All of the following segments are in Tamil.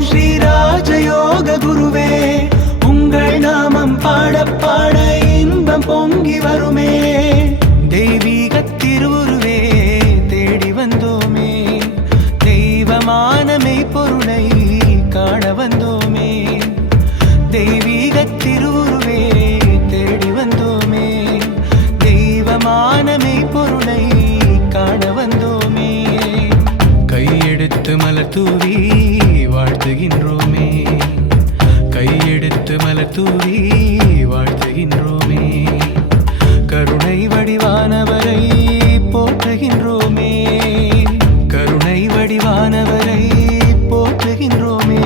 ஓம் ஸ்ரீ ராஜயோக குருவே, உங்கள் நாமம் பாட பாட இன்பம் பொங்கி வருமே. தெய்வீக திருவுருவே தேடி வந்தோமே, தெய்வமான மெய்ப்பொருளை காண வந்தோமே. தெய்வீக திருவுருவே தேடி வந்தோமே, தெய்வமான மெய்ப்பொருளை காண வந்தோமே. கையெடுத்து மலர் தூவி வாழ்த்துகின்றோமே, கையெடுத்து மலர் தூவி வாழ்த்துகின்றோமே. கருணை வடிவானவரை போற்றுகின்றோமே, கருணை வடிவானவரை போற்றுகின்றோமே.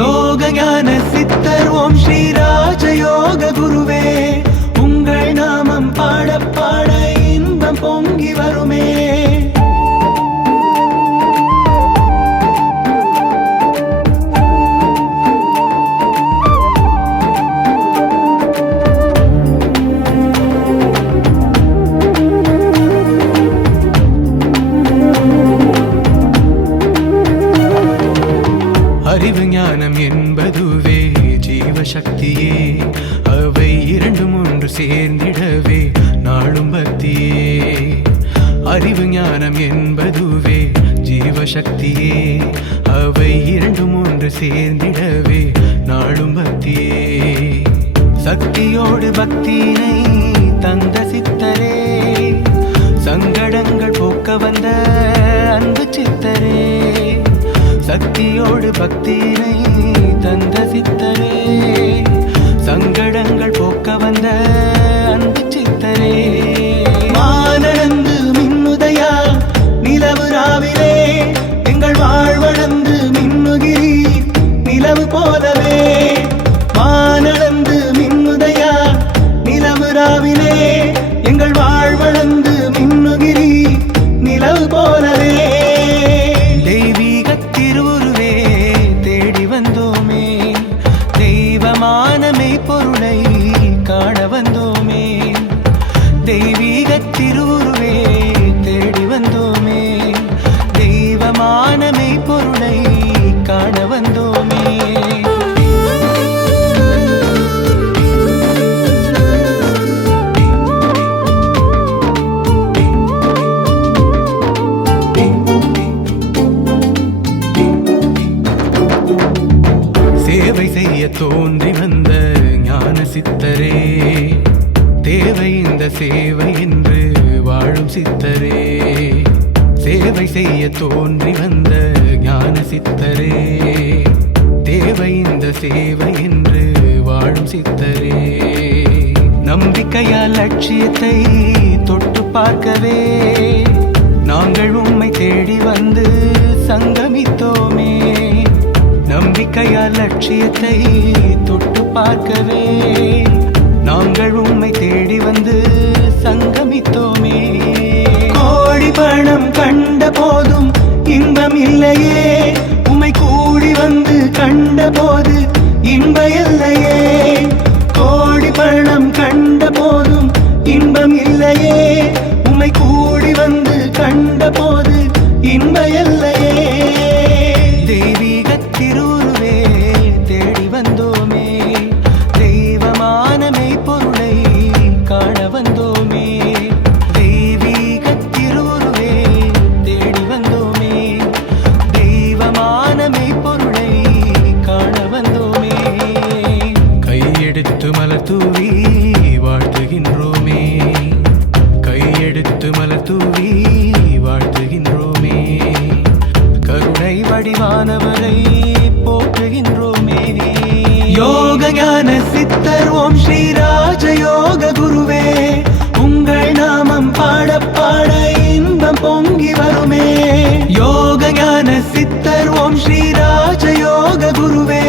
யோக ஞான சித்தர் ஓம் ஸ்ரீ ராஜயோக குருவே, உங்கள் நாமம் பாட பாட இன்பம் பொங்கி வருமே. அறிவு ஞானம் என்பதுவே ஜீவசக்தியே, அவை இரண்டும் ஒன்று சேர்ந்திடவே நாளும் பக்தியே. அறிவு ஞானம் என்பதுவே ஜீவசக்தியே, அவை இரண்டும் ஒன்று சேர்ந்திடவே நாளும் பக்தியே. சக்தியோடு பக்தியினை தந்த சித்தரே, சங்கடங்கள் போக்க வந்த அன்பு சித்தரே. சக்தியோடு பக்தியினை தந்த சித்தரே, சங்கடங்கள் போக்க வந்த அன்பு சித்தரே. வானளந்து மின்னுதயா நிலவு ராவிலே, எங்கள் வாழ்வளந்து மின்னுகிறீர் நிலவு போலவே. வானளந்து மின்னுதயா நிலவு ராவிலே, எங்கள் வாழ்வளந்து மின்னுகிறீர் நிலவு போலவே. பொருளை காண வந்தோமே, தெய்வீக திருவுருவே தேடி வந்தோமே, தெய்வமான மெய்ப்பொருளை காண வந்தோமே. சேவை செய்ய தோன்றி வந்த ஞான சித்தரே, தேவை இந்த சேவை என்று வாழும் சித்தரே. சேவை செய்ய தோன்றி வந்த ஞான சித்தரே, தேவை இந்த சேவை என்று வாழும் சித்தரே. நம்பிக்கையால் லட்சியத்தை தொட்டு பார்க்கவே நாங்கள் உம்மை தேடி வந்து சங்கமித்தோமே. நம்பிக்கையால் லட்சியத்தை தொட்டு பார்க்கவே நாங்கள் உம்மை தேடி வந்து சங்கமித்தோமே. கோடி பணம் கண்ட போதும் இன்பம் இல்லையே, உம்மை கூடி வந்து கண்ட போது இன்ப இல்லையே. கோடி பணம் கண்ட போதும் இன்பம் இல்லையே, உம்மை கூடி வந்து கண்ட போது இன்ப இல்லையே. தெய்வீக திருவுருவே தேடி வந்தோமே, தெய்வமான மெய்ப்பொருளை காண வந்தோமே. தெய்வீக திருவுருவே தேடி வந்தோமே, தெய்வமான மெய்ப்பொருளை காண வந்தோமே. கையெடுத்து மலர் தூவி வாழ்த்துகின்றோமே, கையெடுத்து மலர் தூவி வாழ்த்துகின்றோமே. கருணை வடிவானவரை போற்றுகின்றோமே. யோக ஞான சித்தர் ஓம் ஸ்ரீ ராஜயோக குருவே, உங்கள் நாமம் பாட பாட இன்பம் பொங்கி வருமே. யோக ஞான சித்தர் ஓம் ஸ்ரீ ராஜயோக குருவே,